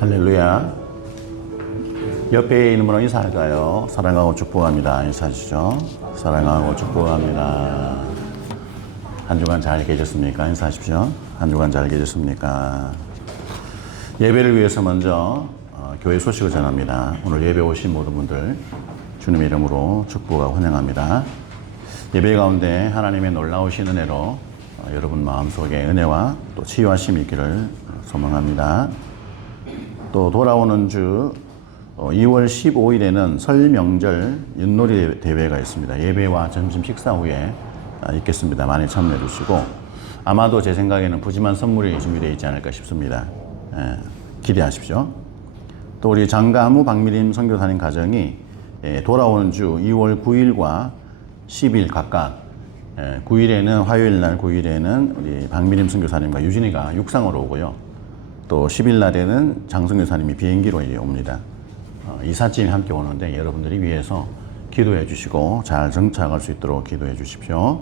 할렐루야. 옆에 있는 분은 인사할까요? 사랑하고 축복합니다. 인사하시죠. 사랑하고 축복합니다. 한 주간 잘 계셨습니까? 인사하십시오. 한 주간 잘 계셨습니까? 예배를 위해서 먼저 교회 소식을 전합니다. 오늘 예배 오신 모든 분들 주님의 이름으로 축복하고 환영합니다. 예배 가운데 하나님의 놀라우신 은혜로 여러분 마음속에 은혜와 또 치유하심이 있기를 소망합니다. 또 돌아오는 주 2월 15일에는 설 명절 윷놀이 대회가 있습니다. 예배와 점심 식사 후에 있겠습니다. 많이 참여해 주시고 아마도 제 생각에는 푸짐한 선물이 준비되어 있지 않을까 싶습니다. 기대하십시오. 또 우리 장가무 박미림 선교사님 가정이 돌아오는 주 2월 9일과 10일 각각 9일에는 화요일 날 9일에는 우리 박미림 선교사님과 유진이가 육상으로 오고요. 또 10일 날에는 장성 교사님이 비행기로 옵니다. 이삿짐이 함께 오는데 여러분들이 위해서 기도해 주시고 잘 정착할 수 있도록 기도해 주십시오.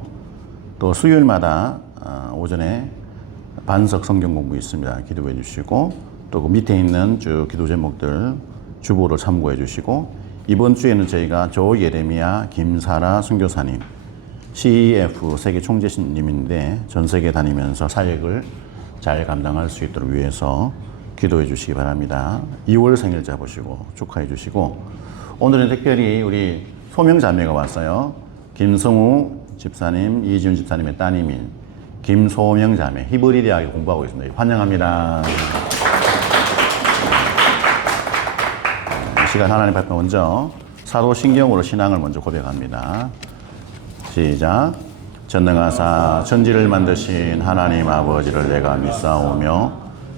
또 수요일마다 오전에 반석 성경 공부 있습니다. 기도해 주시고 또 그 밑에 있는 쭉 기도 제목들 주보로 참고해 주시고 이번 주에는 저희가 조 예레미야 김사라 선교사님 CEF 세계 총재님인데 전 세계 다니면서 사역을 잘 감당할 수 있도록 위해서 기도해 주시기 바랍니다. 2월 생일자 보시고 축하해 주시고 오늘은 특별히 우리 소명자매가 왔어요. 김성우 집사님, 이지훈 집사님의 따님인 김소명자매 히브리 대학에 공부하고 있습니다. 환영합니다. 이 시간 하나님 앞에 먼저 사도신경으로 신앙을 먼저 고백합니다. 시작. 전능하사 천지를 만드신 하나님 아버지를 내가 믿사오며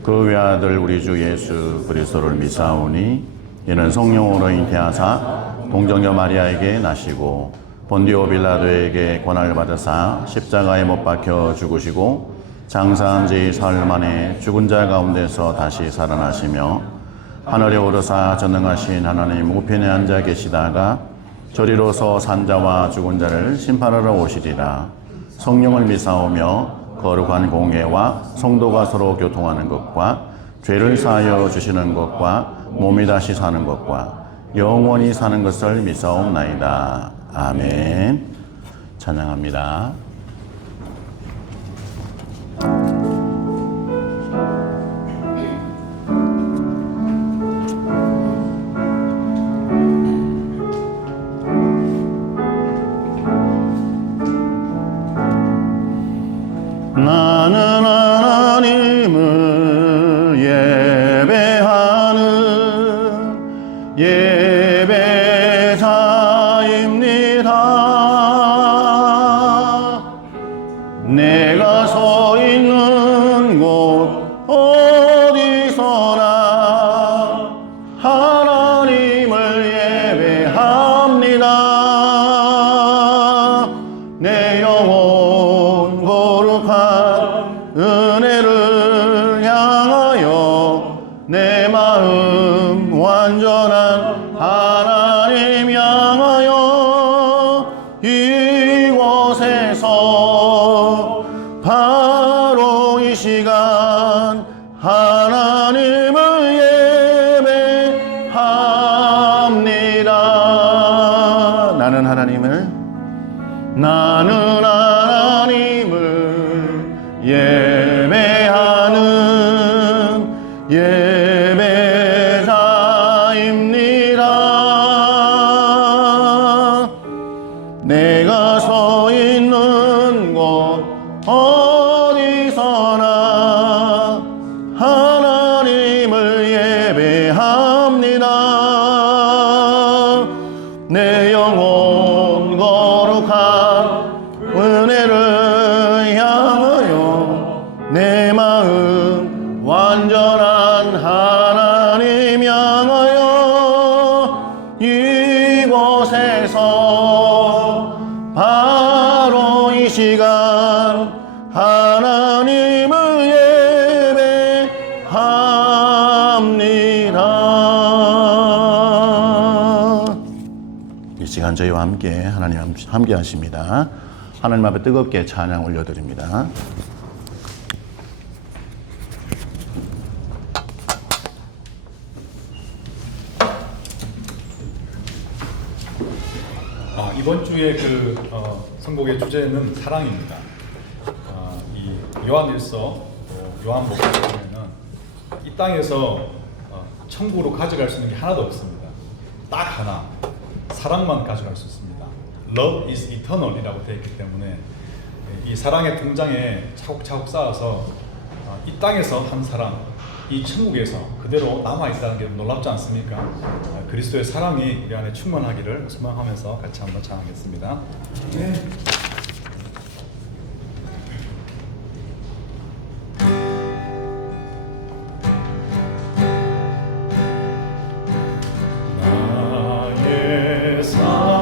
그 외아들 우리 주 예수 그리스도를 믿사오니 이는 성령으로 잉태하사 동정녀 마리아에게 나시고 본디오 빌라도에게 고난을 받으사 십자가에 못 박혀 죽으시고 장사한 지 사흘 만에 죽은 자 가운데서 다시 살아나시며 하늘에 오르사 전능하신 하나님 우편에 앉아 계시다가 저리로서 산자와 죽은 자를 심판하러 오시리라. 성령을 믿사오며 거룩한 공예와 성도가 서로 교통하는 것과 죄를 사하여 주시는 것과 몸이 다시 사는 것과 영원히 사는 것을 믿사옵나이다. 아멘. 찬양합니다. 나는 하나님을 예배하는 예배자입니다. 내가 서 있는 곳 어디서나 하나님을 예배합니다. 내 영혼 거룩한 은혜를 향하여 내 마음 완전한 하나님 향하여 이곳에서 바로 이 시간 하나님을 예배합니다. 나는 하나님을 예배하는 예배자입니다. 내가 서 있는 곳 어디서나 하나님을 예배합니다. 내 영혼 거룩한 은혜를 향하여 내 마음 완전한 하나님 향하여 이곳에서 바로 이 시간 하나님을 예배합니다. 이 시간 저희와 함께 하나님 함께 하십니다. 하나님 앞에 뜨겁게 찬양 올려드립니다. 이번 주에 선곡의 주제는 사랑입니다. 이 요한일서, 요한복음에 보면은 이 땅에서 천국으로 가져갈 수 있는 게 하나도 없습니다. 딱 하나, 사랑만 가져갈 수 있습니다. Love is eternal이라고 되어 있기 때문에 이 사랑의 통장에 차곡차곡 쌓아서 이 땅에서 한 사랑, 이 천국에서 그대로 남아있다는 게 놀랍지 않습니까? 그리스도의 사랑이 우리 안에 충만하기를 소망하면서 같이 한번 찬양하겠습니다. 네. 나의 사랑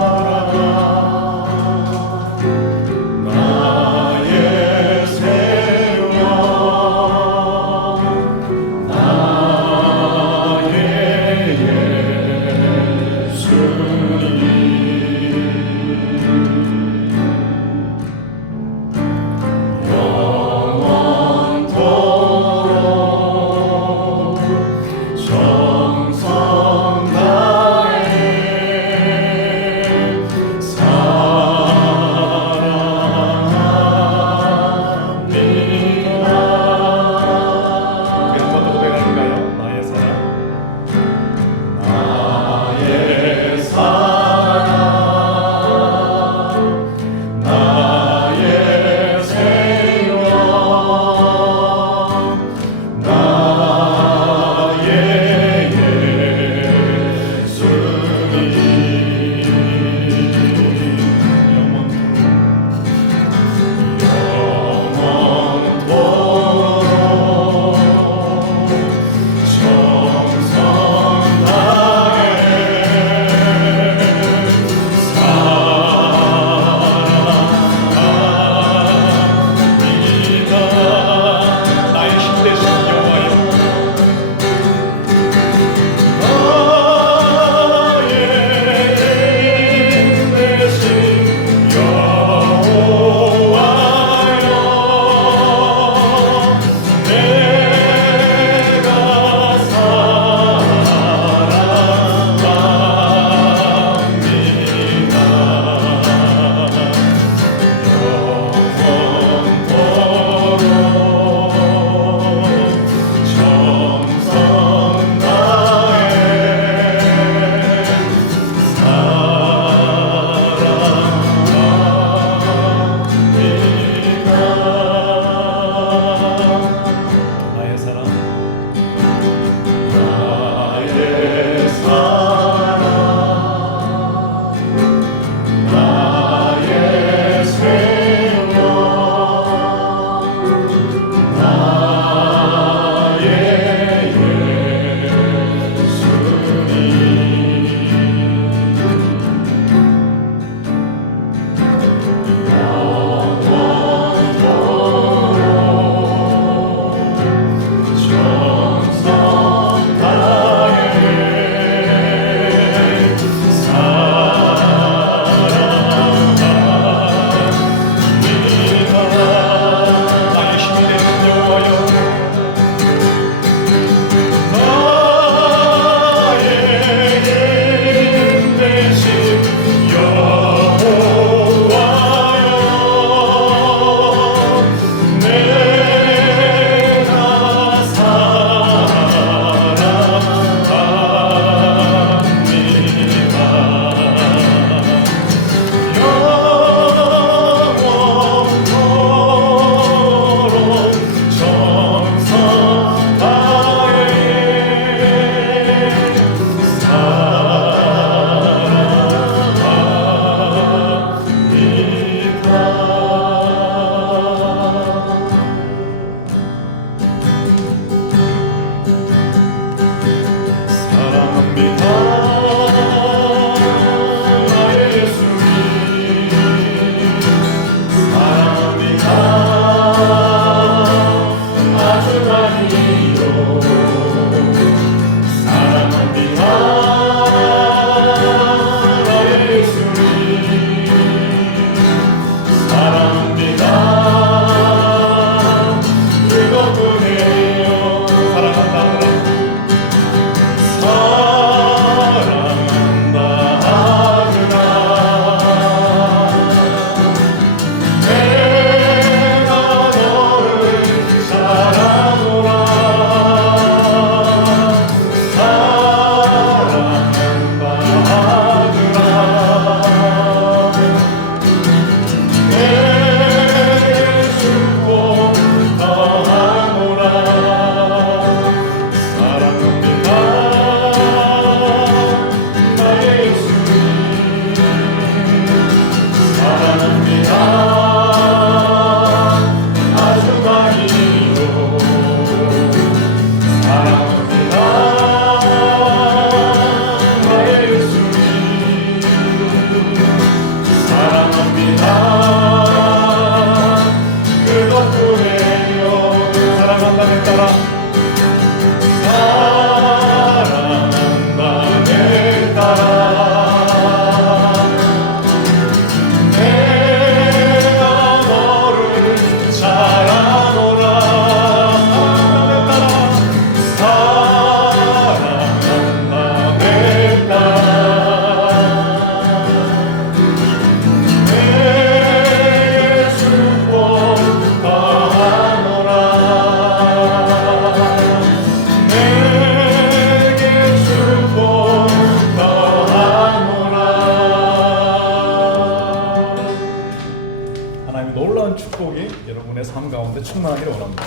충만하기를 원합니다.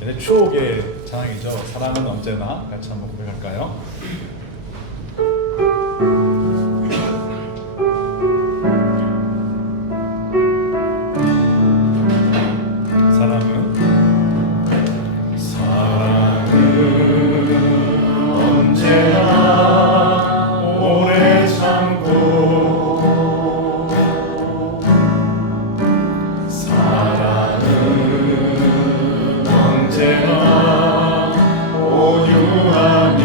네, 추억의 자랑이죠. 사랑은 언제나. 같이 한번 고백할까요? 언제나 오래 참고 사랑은 언제나 온유하며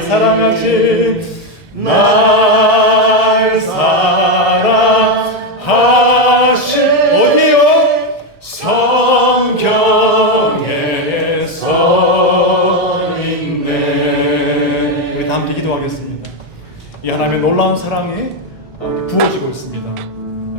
날 사랑하신 날 사랑하신 어디요? 성경에 써 있네. 우리 다 함께 기도하겠습니다. 이 하나님의 놀라운 사랑이 부어지고 있습니다.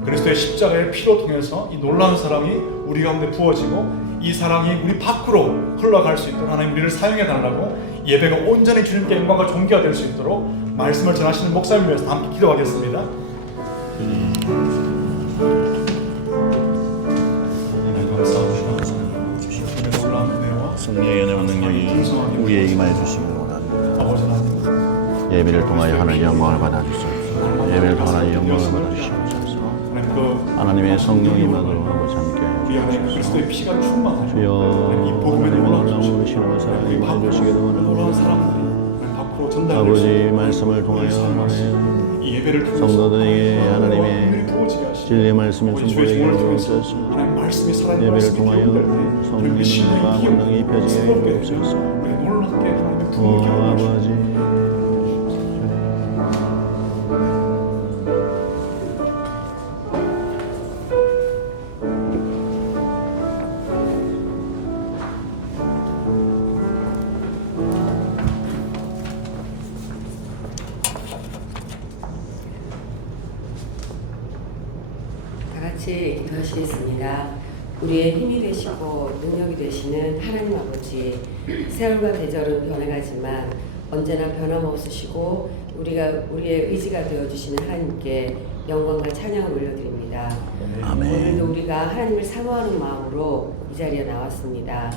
그리스도의 십자가의 피로 통해서 이 놀라운 사랑이 우리 가운데 부어지고 이 사랑이 우리 밖으로 흘러갈 수 있도록 하나님 우리를 사용해 달라고 예배가 온전히 주님께 영광과 존귀가 될 수 있도록 말씀을 전하시는 목사님을 위해서 함께 기도하겠습니다. 성령의 연애와 능력이 우리에게 임하여 주시기 원합니다. 아버지 하나님, 예배를 통하여 하나님의 영광을 받아주시옵소서. 예배를 통하여 하나님의 영광을 받아주시옵소서. 하나님의 성령이 임하도록 아버지 함께 우리 안에 그리스도의 피가 충만하여 주여 이 복음의 하나님의 놀라운 놀라운 신과 사랑이 임하여 주시기를 놀라운 원합니다. 사랑들이 밖으로 전달될 수 아버지 있도록 말씀을 통하여 하나님 이 예배를 통해서 성도들에게 하나님의 부어지게 하시고 진리의 말씀을 우리 주의 선포하기를 종을 통해서 원하옵소서. 하나님 말씀이 살아있는 예배를 말씀이 통하여 기록될 때 성령의 능력과 권능이 입혀지게 하여 주옵소서. 우리 놀랍게 하나님의 오 부흥을 기록하시고 아버지 다 같이 기도하시겠습니다. 우리의 힘이 되시고 능력이 되시는 하나님 아버지, 세월과 계절은 변해가지만 언제나 변함없으시고 우리의 의지가 되어주시는 하나님께 영광과 찬양을 올려드립니다. 아멘. 오늘도 우리가 하나님을 사모하는 마음으로 이 자리에 나왔습니다.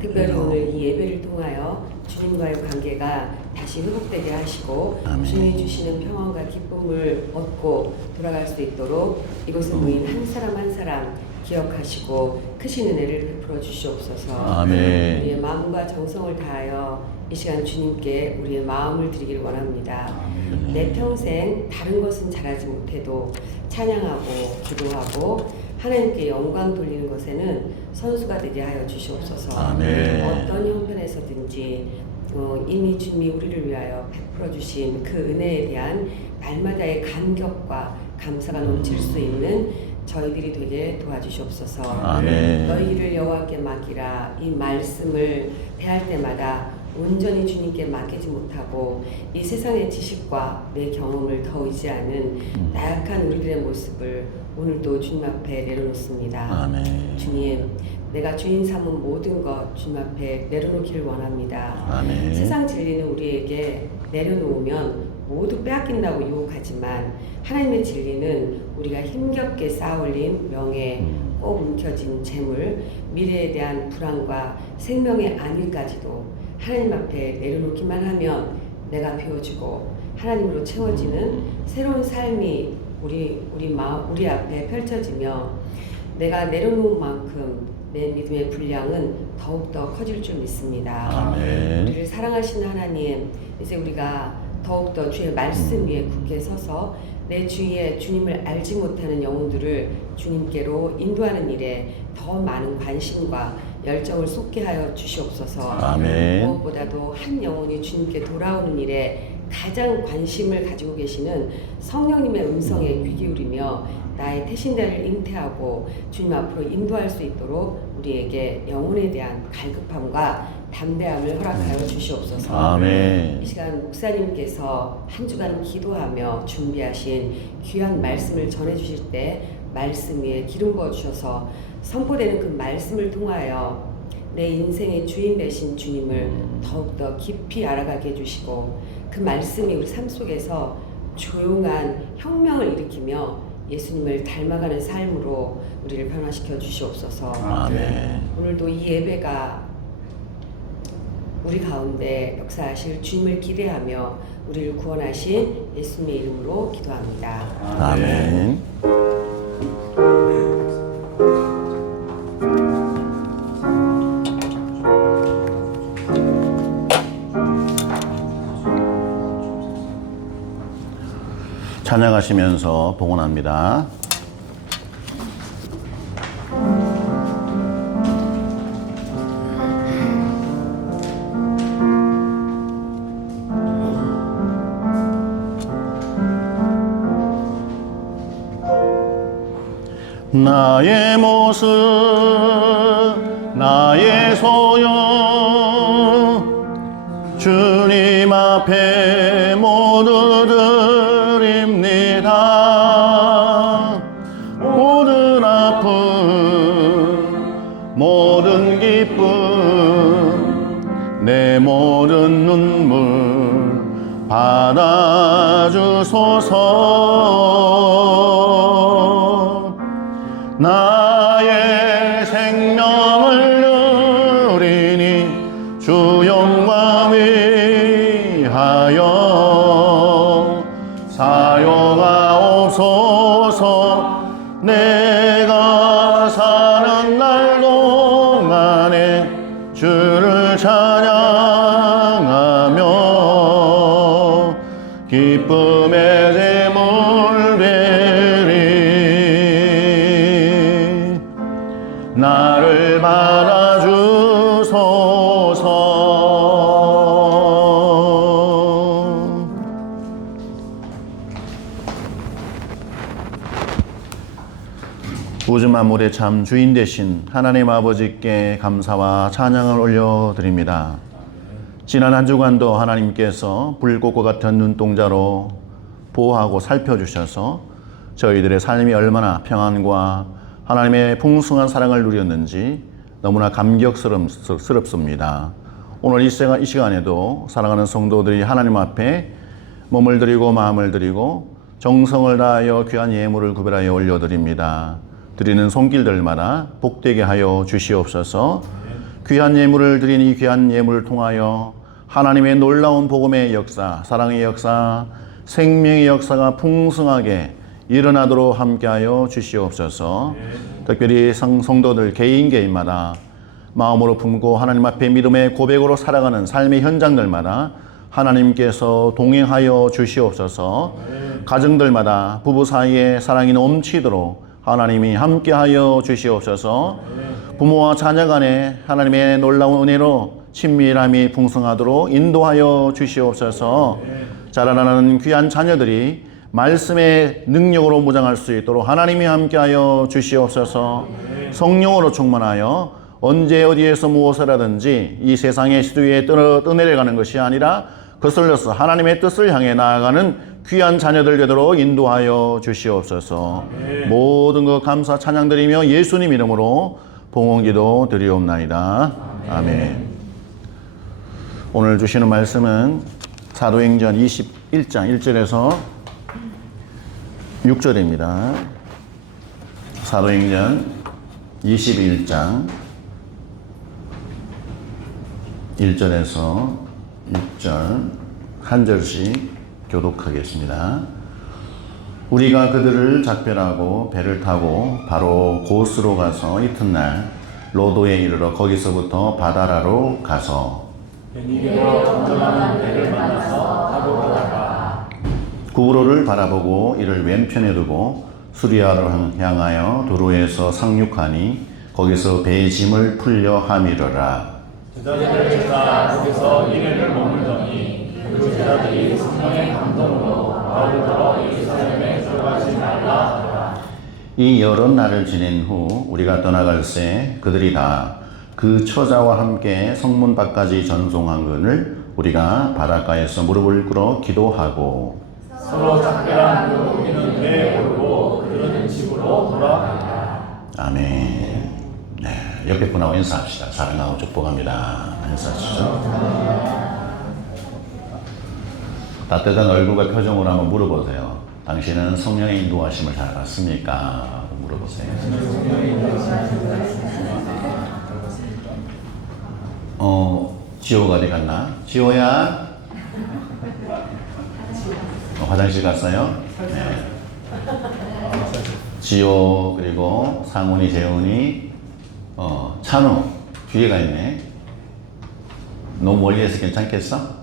특별히 오늘 이 예배를 통하여 주님과의 관계가 다시 회복되게 하시고 아멘. 주님이 주시는 평안과 기쁨을 얻고 돌아갈 수 있도록 이곳에 모인 한 사람 한 사람 기억하시고 크신 은혜를 베풀어 주시옵소서. 아멘. 우리의 마음과 정성을 다하여 이 시간 주님께 우리의 마음을 드리길 원합니다. 내 평생 다른 것은 잘하지 못해도 찬양하고 기도하고 하나님께 영광 돌리는 것에는 선수가 되게 하여 주시옵소서. 아멘. 어떤 형편에서든지 이미 주님이 우리를 위하여 베풀어 주신 그 은혜에 대한 날마다의 감격과 감사가 넘칠 수 있는 저희들이 되게 도와주시옵소서. 아멘. 너희를 여호와께 맡기라. 이 말씀을 대할 때마다 온전히 주님께 맡기지 못하고 이 세상의 지식과 내 경험을 더 의지하는 나약한 우리들의 모습을 오늘도 주님 앞에 내려놓습니다. 아멘. 주님, 내가 주인 삼은 모든 것 주님 앞에 내려놓기를 원합니다. 아멘. 세상 진리는 우리에게 내려놓으면 모두 빼앗긴다고 유혹하지만 하나님의 진리는 우리가 힘겹게 쌓아올린 명예, 꼭 움켜진 재물, 미래에 대한 불안과 생명의 안위까지도 하나님 앞에 내려놓기만 하면 내가 비워지고 하나님으로 채워지는 새로운 삶이 우리 앞에 펼쳐지며 내가 내려놓은 만큼 내 믿음의 분량은 더욱더 커질 줄 믿습니다. 아멘. 우리를 사랑하시는 하나님, 이제 우리가 더욱더 주의 말씀 위에 굳게 서서 내 주위에 주님을 알지 못하는 영혼들을 주님께로 인도하는 일에 더 많은 관심과 열정을 쏟게 하여 주시옵소서. 아멘. 무엇보다도 한 영혼이 주님께 돌아오는 일에 가장 관심을 가지고 계시는 성령님의 음성에 귀 기울이며 나의 태신자를 잉태하고 주님 앞으로 인도할 수 있도록 우리에게 영혼에 대한 갈급함과 담대함을 허락하여 주시옵소서. 아멘. 이 시간 목사님께서 한 주간 기도하며 준비하신 귀한 말씀을 전해주실 때 말씀 위에 기름 부어주셔서 선포되는 그 말씀을 통하여 내 인생의 주인 되신 주님을 더욱더 깊이 알아가게 해주시고 그 말씀이 우리 삶 속에서 조용한 혁명을 일으키며 예수님을 닮아가는 삶으로 우리를 변화시켜 주시옵소서. 아멘. 오늘도 이 예배가 우리 가운데 역사하실 주님을 기대하며 우리를 구원하신 예수님의 이름으로 기도합니다. 아멘. 찬양하시면서 봉헌합니다. 나의 모습 나의 소유 주님 앞에 모두 드립니다. 모든 아픔 모든 기쁨 내 모든 눈물 받아주소서. 나의 생명을 누리니 주 영광 위하여 사용하옵소서. 내가 사는 날 동안에 주를 찬양하며 기쁨의 제물 되리. 나를 받아주소서. 우주 만물의 참 주인 되신 하나님 아버지께 감사와 찬양을 올려드립니다. 지난 한 주간도 하나님께서 불꽃과 같은 눈동자로 보호하고 살펴주셔서 저희들의 삶이 얼마나 평안과 하나님의 풍성한 사랑을 누렸는지 너무나 감격스럽습니다. 오늘 이 시간에도 사랑하는 성도들이 하나님 앞에 몸을 드리고 마음을 드리고 정성을 다하여 귀한 예물을 구별하여 올려드립니다. 드리는 손길들마다 복되게 하여 주시옵소서. 귀한 예물을 드린 이 귀한 예물을 통하여 하나님의 놀라운 복음의 역사, 사랑의 역사, 생명의 역사가 풍성하게 일어나도록 함께하여 주시옵소서. 특별히 성도들 개인마다 마음으로 품고 하나님 앞에 믿음의 고백으로 살아가는 삶의 현장들마다 하나님께서 동행하여 주시옵소서. 가정들마다 부부 사이에 사랑이 넘치도록 하나님이 함께하여 주시옵소서. 부모와 자녀 간에 하나님의 놀라운 은혜로 친밀함이 풍성하도록 인도하여 주시옵소서. 자라나는 귀한 자녀들이 말씀의 능력으로 무장할 수 있도록 하나님이 함께하여 주시옵소서. 성령으로 충만하여 언제 어디에서 무엇을 하든지 이 세상의 시대에 떠내려가는 것이 아니라 거슬러서 하나님의 뜻을 향해 나아가는 귀한 자녀들 되도록 인도하여 주시옵소서. 모든 것 감사 찬양드리며 예수님 이름으로 봉헌기도 드리옵나이다. 아멘. 오늘 주시는 말씀은 사도행전 21장 1절에서 6절입니다. 사도행전 21장 1절에서 6절 한 절씩 교독하겠습니다. 우리가 그들을 작별하고 배를 타고 바로 고스로 가서 이튿날 로도에 이르러 거기서부터 바다라로 가서 구브로를 바라보고 이를 왼편에 두고 수리아로 향하여 두로에서 상륙하니 거기서 배의 짐을 풀려 함이러라. 제자들과 거기서 이래를 머물더니 그 제자들이 성령의 감동으로 바울더러 예루살렘에 들어가지 말라 하더라. 이 여러 날을 지낸 후 우리가 떠나갈새 그들이 다 그 처자와 함께 성문 밖까지 전송한 우리가 바닷가에서 무릎을 꿇어 기도하고 서로 작별한 후 우리는 배에 오르고 그들은 집으로 돌아간다. 아멘. 네, 옆에 분하고 인사합시다. 사랑하고 축복합니다. 인사하시죠. 따뜻한 얼굴과 표정으로 한번 물어보세요. 당신은 성령의 인도하심을 잘 받습니까? 물어보세요. 지호가 어디 갔나? 지호야? 화장실 갔어요? 네. 지호 그리고 상훈이, 재훈이, 찬우 뒤에 가 있네. 너무 멀리해서 괜찮겠어?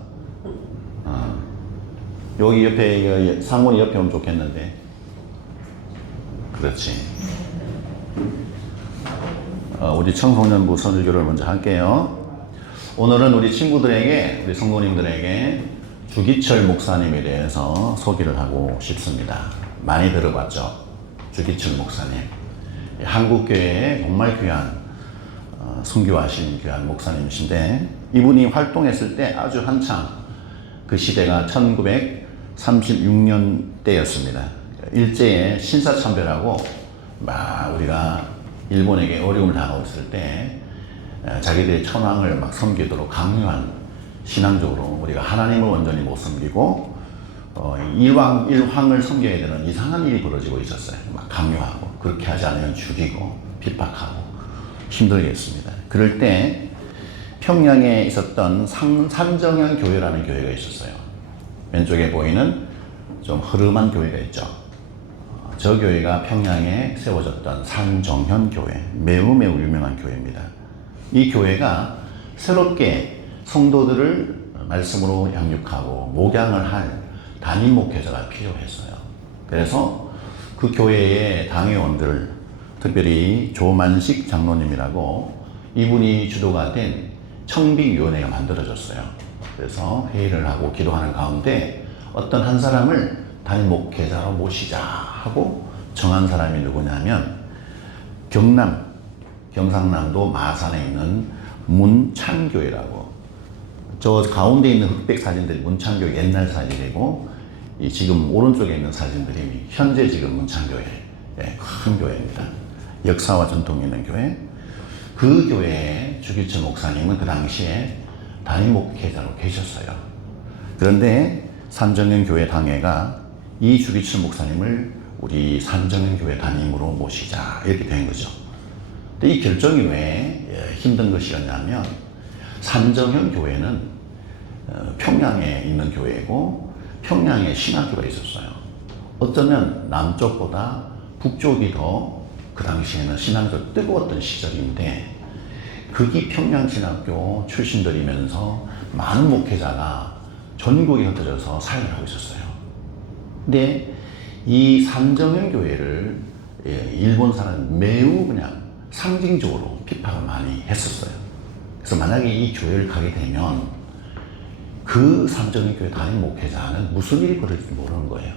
여기 옆에 상훈이 옆에 오면 좋겠는데. 그렇지. 우리 청소년부 선교를 먼저 할게요. 오늘은 우리 친구들에게, 우리 성도님들에게 주기철 목사님에 대해서 소개를 하고 싶습니다. 많이 들어봤죠? 주기철 목사님. 한국교회에 정말 귀한 순교하신 귀한 목사님이신데, 이분이 활동했을 때 아주 한창, 그 시대가 1936년 때였습니다. 일제의 신사참배라고 막 우리가 일본에게 어려움을 당하고 있을 때 자기들의 천황을 막 섬기도록 강요한, 신앙적으로 우리가 하나님을 온전히 못 섬기고 일왕을 섬겨야 되는 이상한 일이 벌어지고 있었어요. 막 강요하고, 그렇게 하지 않으면 죽이고 핍박하고 힘들게 했습니다. 그럴 때 평양에 있었던 산정현 교회라는 교회가 있었어요. 왼쪽에 보이는 좀 흐름한 교회가 있죠. 저 교회가 평양에 세워졌던 산정현 교회, 매우 유명한 교회입니다. 이 교회가 새롭게 성도들을 말씀으로 양육하고 목양을 할 담임 목회자가 필요했어요. 그래서 그 교회의 당회원들, 특별히 조만식 장로님이라고, 이분이 주도가 된 청빙위원회가 만들어졌어요. 그래서 회의를 하고 기도하는 가운데 어떤 한 사람을 담임 목회자로 모시자 하고 정한 사람이 누구냐면, 경상남도 마산에 있는 문창교회라고, 저 가운데 있는 흑백 사진들이 문창교회 옛날 사진이고, 이 지금 오른쪽에 있는 사진들이 현재 지금 문창교회, 큰 교회입니다. 역사와 전통이 있는 교회. 그 교회에 주기철 목사님은 그 당시에 담임 목회자로 계셨어요. 그런데 산정현 교회 당회가 이 주기철 목사님을 우리 산정현 교회 담임으로 모시자, 이렇게 된 거죠. 근데 이 결정이 왜 힘든 것이었냐면, 산정현 교회는 평양에 있는 교회고 평양에 신학교가 있었어요. 어쩌면 남쪽보다 북쪽이 더 그 당시에는 신앙도 뜨거웠던 시절인데, 거기 평양신학교 출신들이면서 많은 목회자가 전국에 흩어져서 사역을 하고 있었어요. 근데 이 산정현 교회를 일본 사람은 매우 그냥 상징적으로 비판을 많이 했었어요. 그래서 만약에 이 교회를 가게 되면 그 산정현 교회 담임 목회자는 무슨 일이 벌어질지 모르는 거예요.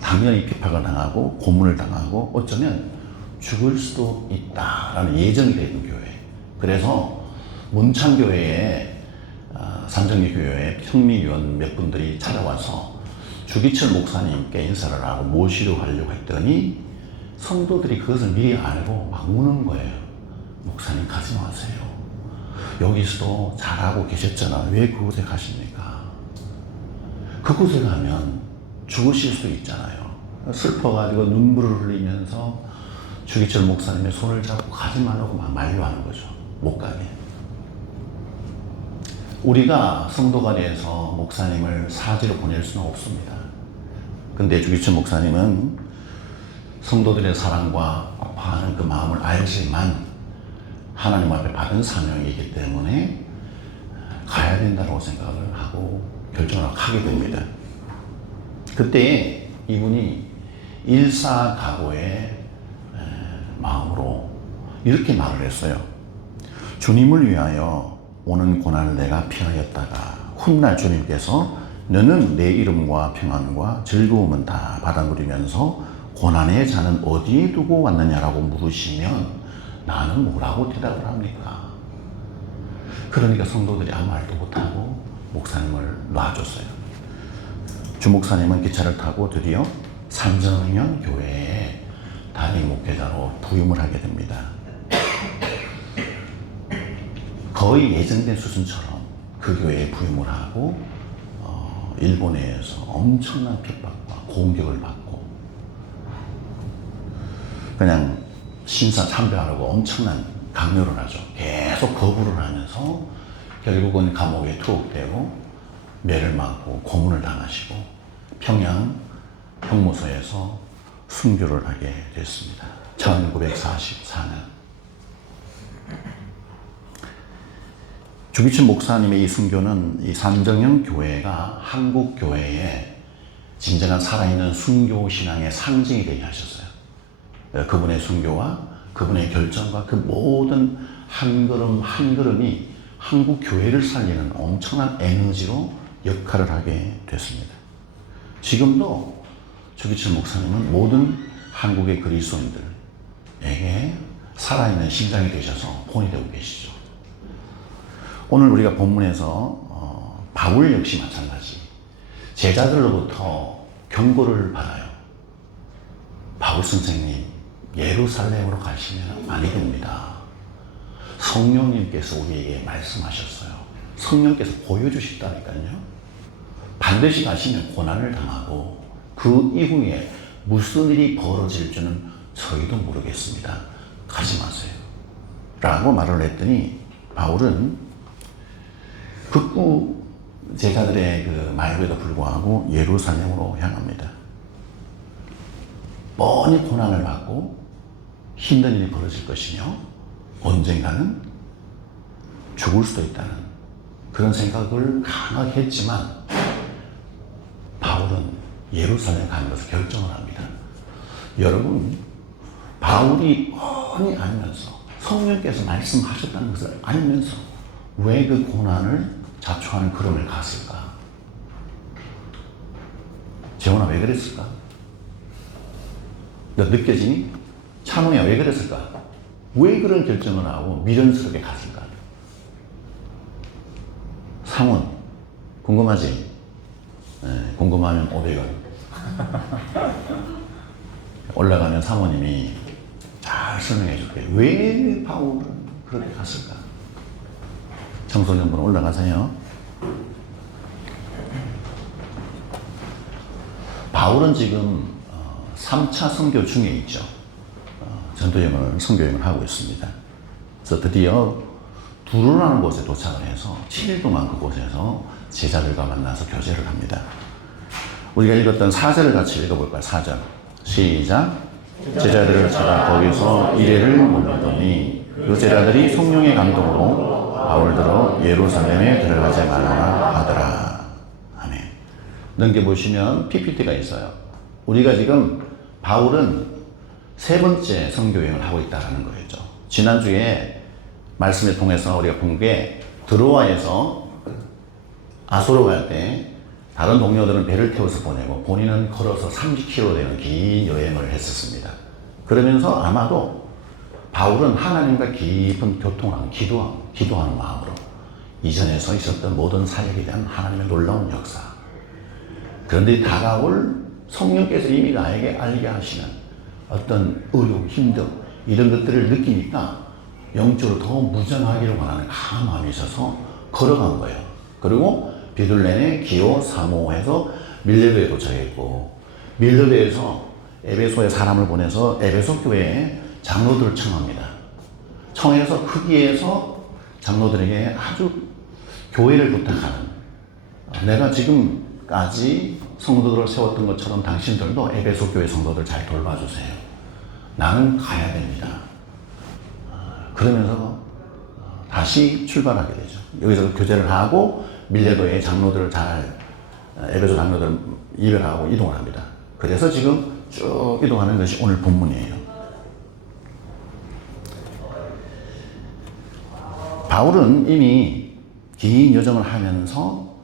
당연히 핍박을 당하고 고문을 당하고 어쩌면 죽을 수도 있다라는 예정이 되어 있는 교회. 그래서 문창교회에 산정현 교회에 평미위원 몇 분들이 찾아와서 주기철 목사님께 인사를 하고 모시러 가려고 했더니 성도들이 그것을 미리 알고 막 우는 거예요. 목사님 가지 마세요. 여기서도 잘하고 계셨잖아. 왜 그곳에 가십니까? 그곳에 가면 죽으실 수 있잖아요. 슬퍼가지고 눈물을 흘리면서 주기철 목사님의 손을 잡고 가지 말라고 막 만류하는 거죠. 못 가게. 우리가 성도가 돼서 목사님을 사지로 보낼 수는 없습니다. 근데 주기철 목사님은 성도들의 사랑과 아파하는 그 마음을 알지만 하나님 앞에 받은 사명이기 때문에 가야 된다고 생각을 하고 결정을 하게 됩니다. 그때 이분이 일사각오의 마음으로 이렇게 말을 했어요. 주님을 위하여 오는 고난을 내가 피하였다가 훗날 주님께서 너는 내 이름과 평안과 즐거움은 다 받아 누리면서 고난의 잔은 어디에 두고 왔느냐라고 물으시면 나는 뭐라고 대답을 합니까? 그러니까 성도들이 아무 말도 못하고 목사님을 놔줬어요. 주 목사님은 기차를 타고 드디어 산정현 교회에 담임 목회자로 부임을 하게 됩니다. 거의 예정된 수순처럼 그 교회에 부임을 하고 일본에서 엄청난 핍박과 공격을 받고 그냥 신사 참배하라고 엄청난 강요를 하죠. 계속 거부를 하면서 결국은 감옥에 투옥되고 매를 맞고 고문을 당하시고 평양 형무소에서 순교를 하게 됐습니다. 1944년. 주기철 목사님의 이 순교는 이 산정현 교회가 한국 교회의 진정한 살아있는 순교 신앙의 상징이 되게 하셨어요. 그분의 순교와 그분의 결정과 그 모든 한 걸음 한 걸음이 한국 교회를 살리는 엄청난 에너지로 역할을 하게 됐습니다. 지금도 주기철 목사님은 모든 한국의 그리스도인들, 살아있는 심장이 되셔서 본이 되고 계시죠. 오늘 우리가 본문에서 바울 역시 마찬가지 제자들로부터 경고를 받아요. 바울 선생님 예루살렘으로 가시면 아니 됩니다. 성령님께서 우리에게 말씀하셨어요. 성령께서 보여주셨다니까요. 반드시 가시면 고난을 당하고 그 이후에 무슨 일이 벌어질 줄은 저희도 모르겠습니다. 가지 마세요. 라고 말을 했더니 바울은 극구 제자들의 그 말에도 불구하고 예루살렘으로 향합니다. 뻔히 고난을 받고 힘든 일이 벌어질 것이며 언젠가는 죽을 수도 있다는 그런 생각을 강하게 했지만 바울은 예루살렘에 가는 것을 결정을 합니다. 여러분, 바울이 뻔히 알면서 성령께서 말씀하셨다는 것을 알면서 왜 그 고난을 자초하는 걸음을 갔을까? 재훈아 왜 그랬을까? 너 느껴지니? 찬웅이야 왜 그랬을까? 왜 그런 결정을 하고 미련스럽게 갔을까? 상훈 궁금하지? 네, 궁금하면 500원 올라가면 사모님이 잘 설명해 줄게. 왜 바울은 그렇게 갔을까? 청소년분 올라가세요. 바울은 지금 3차 선교 중에 있죠. 전도여행을 선교여행을 하고 있습니다. 그래서 드디어 두루라는 곳에 도착을 해서 7일 동안 그곳에서 제자들과 만나서 교제를 합니다. 우리가 읽었던 4절을 같이 읽어볼까요? 4절 시작. 제자들을 찾아 거기서 이래를 물었더니 그 제자들이 성령의 감동으로 바울들어 예루살렘에 들어가지 말아라 하더라. 아멘. 넘겨보시면 PPT가 있어요. 우리가 지금 바울은 세 번째 선교여행을 하고 있다는 거였죠. 지난주에 말씀을 통해서 우리가 본 게 드로아에서 아소로 갈 때 다른 동료들은 배를 태워서 보내고 본인은 걸어서 30km 되는 긴 여행을 했었습니다. 그러면서 아마도 바울은 하나님과 깊은 교통하는 기도하는 마음으로 이전에서 있었던 모든 사역에 대한 하나님의 놀라운 역사, 그런데 다가올 성령께서 이미 나에게 알게 하시는 어떤 어려움, 힘듦 이런 것들을 느끼니까 영적으로 더 무장하기를 원하는 강한 마음이 있어서 걸어간 거예요. 그리고 비둘렌의 기오 사모에서 밀레도에 도착했고, 밀레도에서 에베소에 사람을 보내서 에베소 교회에 장로들을 청합니다. 청해서 거기에서 장로들에게 아주 교회를 부탁하는, 내가 지금까지 성도들을 세웠던 것처럼 당신들도 에베소 교회 성도들 잘 돌봐주세요. 나는 가야 됩니다. 그러면서 다시 출발하게 되죠. 여기서 교제를 하고 밀레도의 장로들을 에베소 장로들을 이별하고 이동을 합니다. 그래서 지금 쭉 이동하는 것이 오늘 본문이에요. 바울은 이미 긴 여정을 하면서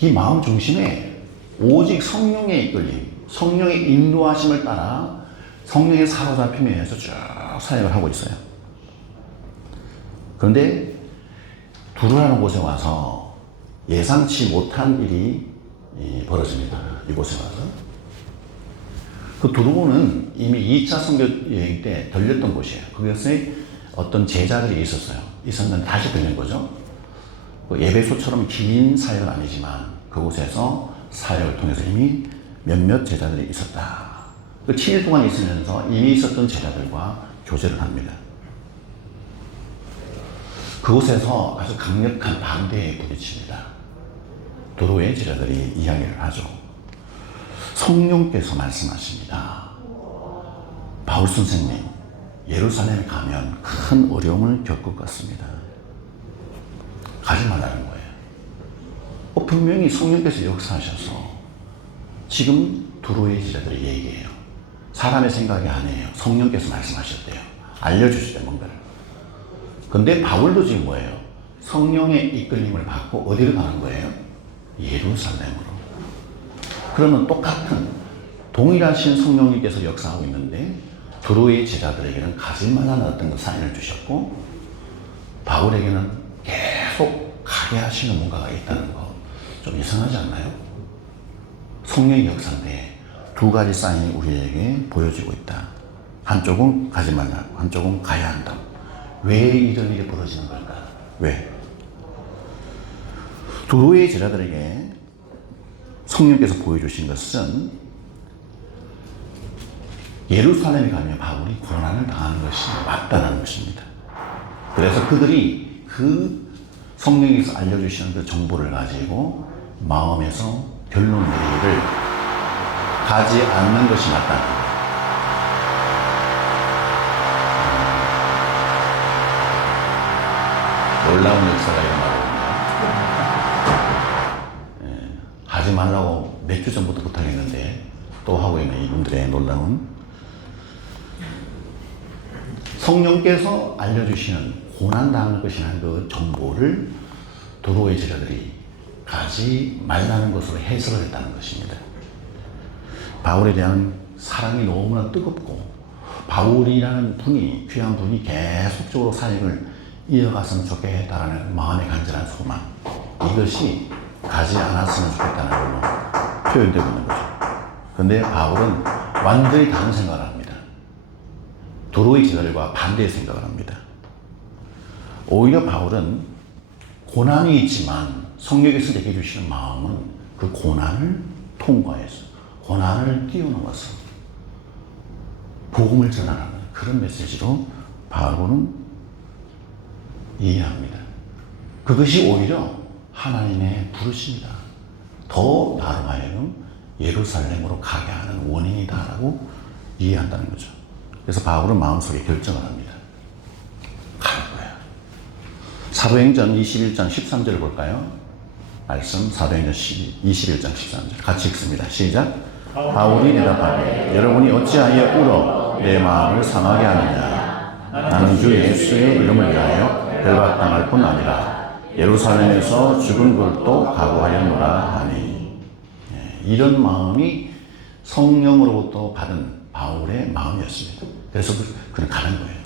이 마음 중심에 오직 성령의 이끌림, 성령의 인도하심을 따라 성령의 사로잡힘에 의해서 쭉 사역을 하고 있어요. 그런데 두루라는 곳에 와서 예상치 못한 일이 벌어집니다. 이곳에 와서. 그 두루는 이미 2차 선교 여행 때 들렸던 곳이에요. 그것에 어떤 제자들이 있었는데 다시 들린 거죠. 에베소처럼 긴 사역은 아니지만 그곳에서 사역을 통해서 이미 몇몇 제자들이 있었다. 그 7일 동안 있으면서 이미 있었던 제자들과 교제를 합니다. 그곳에서 아주 강력한 반대에 부딪힙니다. 도로의 제자들이 이야기를 하죠. 성령께서 말씀하십니다. 바울 선생님, 예루살렘에 가면 큰 어려움을 겪을 것 같습니다. 가지 말라는 거예요. 분명히 성령께서 역사하셔서 지금 도로의 제자들이 얘기해요. 사람의 생각이 아니에요. 성령께서 말씀하셨대요. 알려주시대 뭔가를. 근데 바울도 지금 뭐예요? 성령의 이끌림을 받고 어디로 가는 거예요? 예루살렘으로. 그러면 똑같은 동일하신 성령님께서 역사하고 있는데 두로의 제자들에게는 가지 말라는 어떤 그 사인을 주셨고, 바울에게는 계속 가게 하시는 뭔가가 있다는 거 좀 이상하지 않나요? 성령의 역사인데 두 가지 사인이 우리에게 보여지고 있다. 한쪽은 가지 말라고, 한쪽은 가야 한다. 왜 이런 일이 벌어지는 걸까? 왜? 두로의 제자들에게 성령께서 보여주신 것은 예루살렘에 가면 바울이 고난을 당하는 것이 맞다는 것입니다. 그래서 그들이 그 성령에서 알려주시는 그 정보를 가지고 마음에서 결론 내리기를 가지 않는 것이 맞다는 거예요. 놀라운 역사가 일어나고 있네요. 하지 말라고 몇 주 전부터 부탁했는데 또 하고 있는 이분들의 놀라운 성령께서 알려주시는 고난당할 것이라는 그 정보를 두로의 제자들이 가지 말라는 것으로 해석을 했다는 것입니다. 바울에 대한 사랑이 너무나 뜨겁고 바울이라는 분이, 귀한 분이 계속적으로 사역을 이어갔으면 좋겠다라는 마음의 간절한 소망, 이것이 가지 않았으면 좋겠다는 걸로 표현되고 있는 거죠. 그런데 바울은 완전히 다른 생각을 합니다. 두로의 제자들과 반대의 생각을 합니다. 오히려 바울은 고난이 있지만 성령께서 내게 주시는 마음은 그 고난을 통과해서, 고난을 뛰어넘어서 복음을 전하는 그런 메시지로 바울은 이해합니다. 그것이 오히려 하나님의 부르심이다. 더 나로 하여금 예루살렘으로 가게 하는 원인이다라고 이해한다는 거죠. 그래서 바울은 마음속에 결정을 합니다. 갈 거야. 사도행전 21장 13절을 볼까요? 말씀 사도행전 21장 13절 같이 읽습니다. 시작. 바울이 대답하되 여러분이 어찌하여 울어 내 마음을 상하게 하느냐. 나는 주 예수의 이름을 위하여 결박당할 뿐 아니라 예루살렘에서 죽은 굴도 각오하였노라 하니. 이런 마음이 성령으로부터 받은 바울의 마음이었습니다. 그래서 그는 가는 거예요.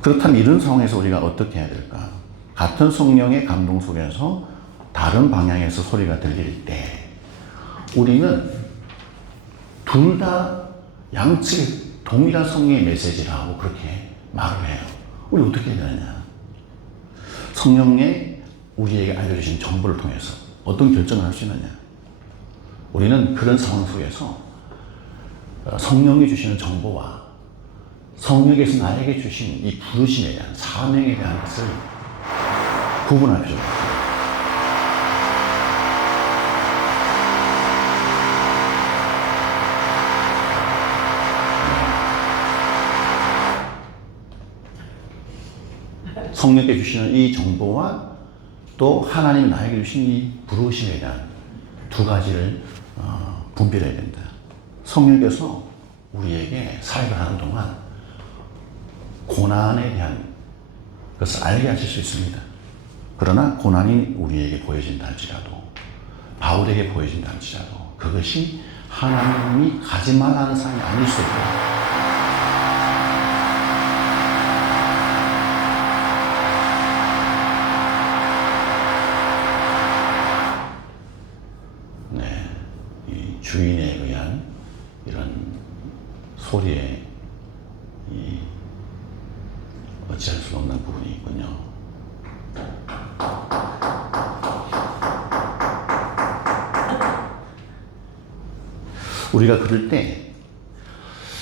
그렇다면 이런 상황에서 우리가 어떻게 해야 될까? 같은 성령의 감동 속에서 다른 방향에서 소리가 들릴 때 우리는 둘 다 양측에 동일한 성령의 메시지라고 그렇게 말을 해요. 우리 어떻게 해야 되느냐? 성령의 우리에게 알려주신 정보를 통해서 어떤 결정을 할 수 있느냐? 우리는 그런 상황 속에서 성령이 주시는 정보와 성령께서 나에게 주신 이 부르심에 대한 사명에 대한 것을 구분할 필요가 있습니다. 성령께 주시는 이 정보와 또 하나님이 나에게 주신 이 부르심에 대한 두 가지를 분별해야 된다. 성령께서 우리에게 사역을 하는 동안 고난에 대한 것을 알게 하실 수 있습니다. 그러나 고난이 우리에게 보여진다 할지라도, 바울에게 보여진다 할지라도 그것이 하나님이 가지 말라는 사람이 아닐 수 있다. 주인에 의한 이런 소리에 어찌할 수 없는 부분이 있군요. 우리가 그럴 때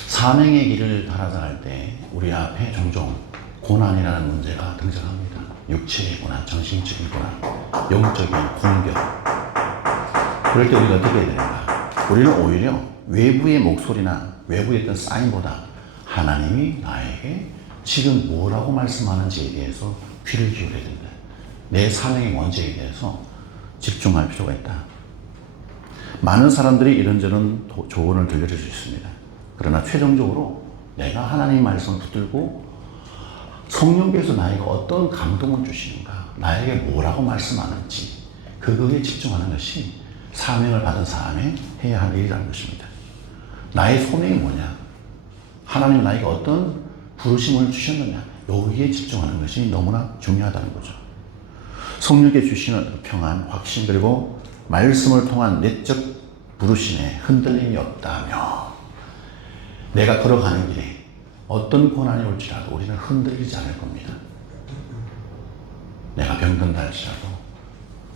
사명의 길을 달아갈 때 우리 앞에 종종 고난이라는 문제가 등장합니다. 육체의 고난, 정신적인 고난, 영적인 공격. 그럴 때 우리가 어떻게 해야 되는가? 우리는 오히려 외부의 목소리나 외부의 어떤 사인보다 하나님이 나에게 지금 뭐라고 말씀하는지에 대해서 귀를 기울여야 된다. 내 사명의 원죄에 대해서 집중할 필요가 있다. 많은 사람들이 이런저런 조언을 들려줄 수 있습니다. 그러나 최종적으로 내가 하나님 말씀을 붙들고 성령께서 나에게 어떤 감동을 주시는가, 나에게 뭐라고 말씀하는지 그거에 집중하는 것이 사명을 받은 사람이 해야 할 일이라는 것입니다. 나의 소명이 뭐냐? 하나님 나에게 어떤 부르심을 주셨느냐, 여기에 집중하는 것이 너무나 중요하다는 거죠. 성령께 주시는 평안, 확신, 그리고 말씀을 통한 내적 부르심에 흔들림이 없다며 내가 걸어가는 길에 어떤 고난이 올지라도 우리는 흔들리지 않을 겁니다. 내가 병든다 할지라도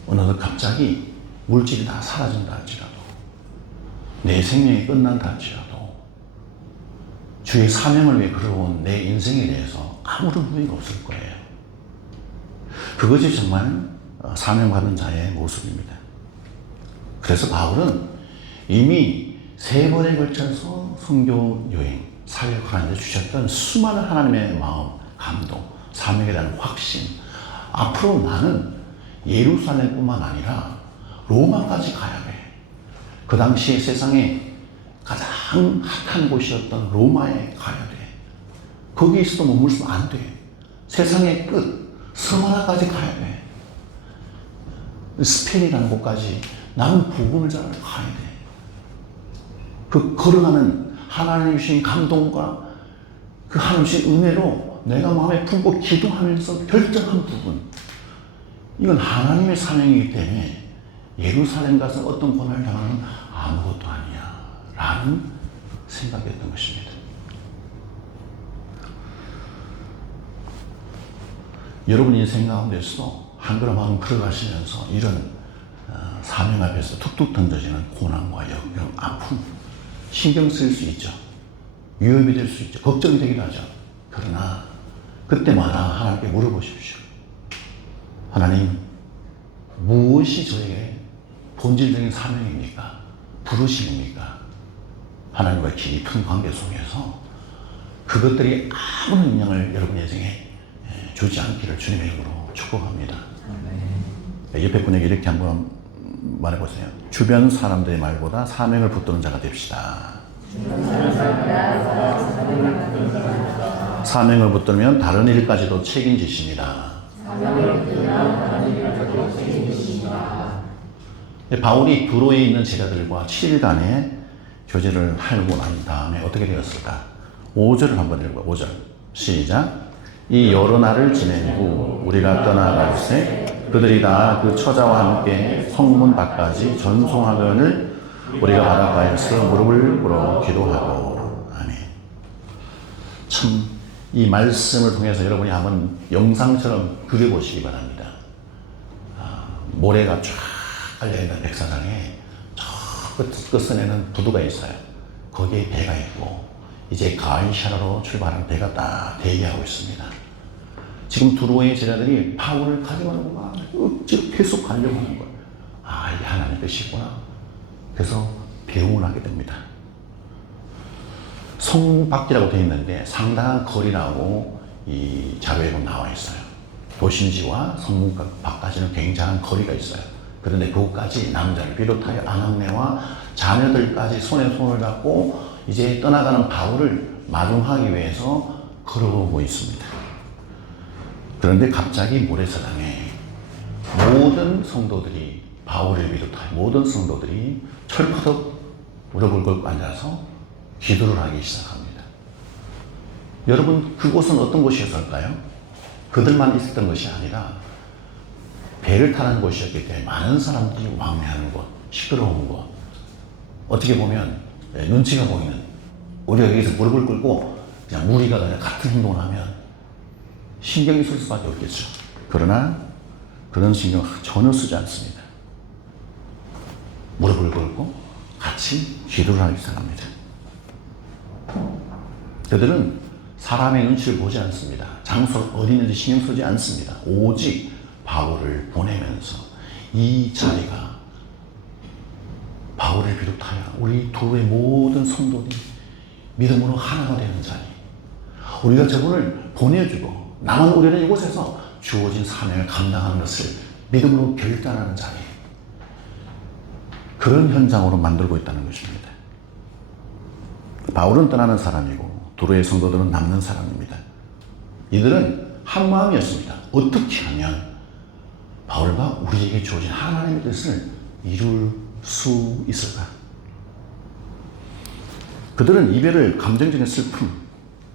어느덧 갑자기 물질이 다 사라진다 할지라도 내 생명이 끝난다 할지라도 주의 사명을 위해 걸어온 내 인생에 대해서 아무런 후회가 없을 거예요. 그것이 정말 사명받은 자의 모습입니다. 그래서 바울은 이미 3번에 걸쳐서 선교 여행, 사역하는 데 주셨던 수많은 하나님의 마음, 감동, 사명에 대한 확신, 앞으로 나는 예루살렘뿐만 아니라 로마까지 가야 돼. 그 당시에 세상에 가장 핫한 곳이었던 로마에 가야 돼. 거기에 있어도 머물면 안 돼. 세상의 끝, 서머나까지 가야 돼. 스페인이라는 곳까지 나는 복음을 전하러 가야 돼. 그 걸어가는 하나님이 주신 감동과 그 하나님 주신 은혜로 내가 마음에 품고 기도하면서 결정한 부분, 이건 하나님의 사명이기 때문에 예루살렘 가서 어떤 고난을 당하는 아무것도 아니야 라는 생각이었던 것입니다. 여러분 인생 가운데서도 한 걸음 한 걸음 걸어가시면서 이런 사명 앞에서 툭툭 던져지는 고난과 역경, 아픔, 신경 쓸 수 있죠. 위협이 될 수 있죠. 걱정이 되기도 하죠. 그러나 그때마다 하나님께 물어보십시오. 하나님, 무엇이 저에게 본질적인 사명입니까? 부르심입니까? 하나님과 깊은 관계 속에서 그것들이 아무런 영향을 여러분 인생에 주지 않기를 주님의 이름으로 축복합니다. 옆에 분에게 이렇게 한번 말해보세요. 주변 사람들의 말보다 사명을 붙드는 자가 됩시다. 사명을 붙들면 다른 일까지도 책임지십니다. 바울이 두로에 있는 제자들과 7일간의 교제를 하고 난 다음에 어떻게 되었을까? 5절을 한번 읽어요. 5절 시작. 이 여러 날을 지낸 후 우리가 떠나갈새 그들이 다 그 처자와 함께 성문 밖까지 전송하거늘 우리가 바닷가에서 무릎을 꿇어 기도하고. 아멘. 참 이 말씀을 통해서 여러분이 한번 영상처럼 그려보시기 바랍니다. 모래가 쫙 깔려있는 백사장에 저 끝선에는 부두가 있어요. 거기에 배가 있고 이제 가이샤라로 출발한 배가 딱 대기하고 있습니다. 지금 두로의 제자들이 바울을 가져가려고 막 억지로 계속 가려고 하는 거예요. 아, 이게 하나님의 뜻이구나. 그래서 배웅을 하게 됩니다. 성문 밖이라고 되어 있는데 상당한 거리라고 이 자료에 나와 있어요. 도심지와 성문 밖까지는 굉장한 거리가 있어요. 그런데 그곳까지 남자를 비롯하여 아낙네와 자녀들까지 손에 손을 잡고 이제 떠나가는 바울을 마중하기 위해서 걸어오고 있습니다. 그런데 갑자기 모래사장에 모든 성도들이, 바울을 비롯하여 모든 성도들이 철커덕 무릎을 꿇고 앉아서 기도를 하기 시작합니다. 여러분, 그곳은 어떤 곳이었을까요? 그들만 있었던 것이 아니라 배를 타는 곳이었기 때문에 많은 사람들이 왕래하는 곳, 시끄러운 곳, 어떻게 보면 눈치가 보이는, 우리가 여기서 무릎을 꿇고 그냥 무리가 그냥 같은 행동을 하면 신경이 쓸 수밖에 없겠죠. 그러나 그런 신경 전혀 쓰지 않습니다. 무릎을 꿇고 같이 기도를 하기 시작합니다. 그들은 사람의 눈치를 보지 않습니다. 장소가 어디 있는지 신경 쓰지 않습니다. 오직 바울을 보내면서 이 자리가 바울을 비롯하여 우리 두로의 모든 성도들이 믿음으로 하나가 되는 자리, 우리가 저분을 보내주고 남은 우리는 이곳에서 주어진 사명을 감당하는 것을 믿음으로 결단하는 자리, 그런 현장으로 만들고 있다는 것입니다. 바울은 떠나는 사람이고 두로의 성도들은 남는 사람입니다. 이들은 한 마음이었습니다. 어떻게 하면 바울과 우리에게 주어진 하나님의 뜻을 이룰 수 있을까? 그들은 이별을 감정적인 슬픔,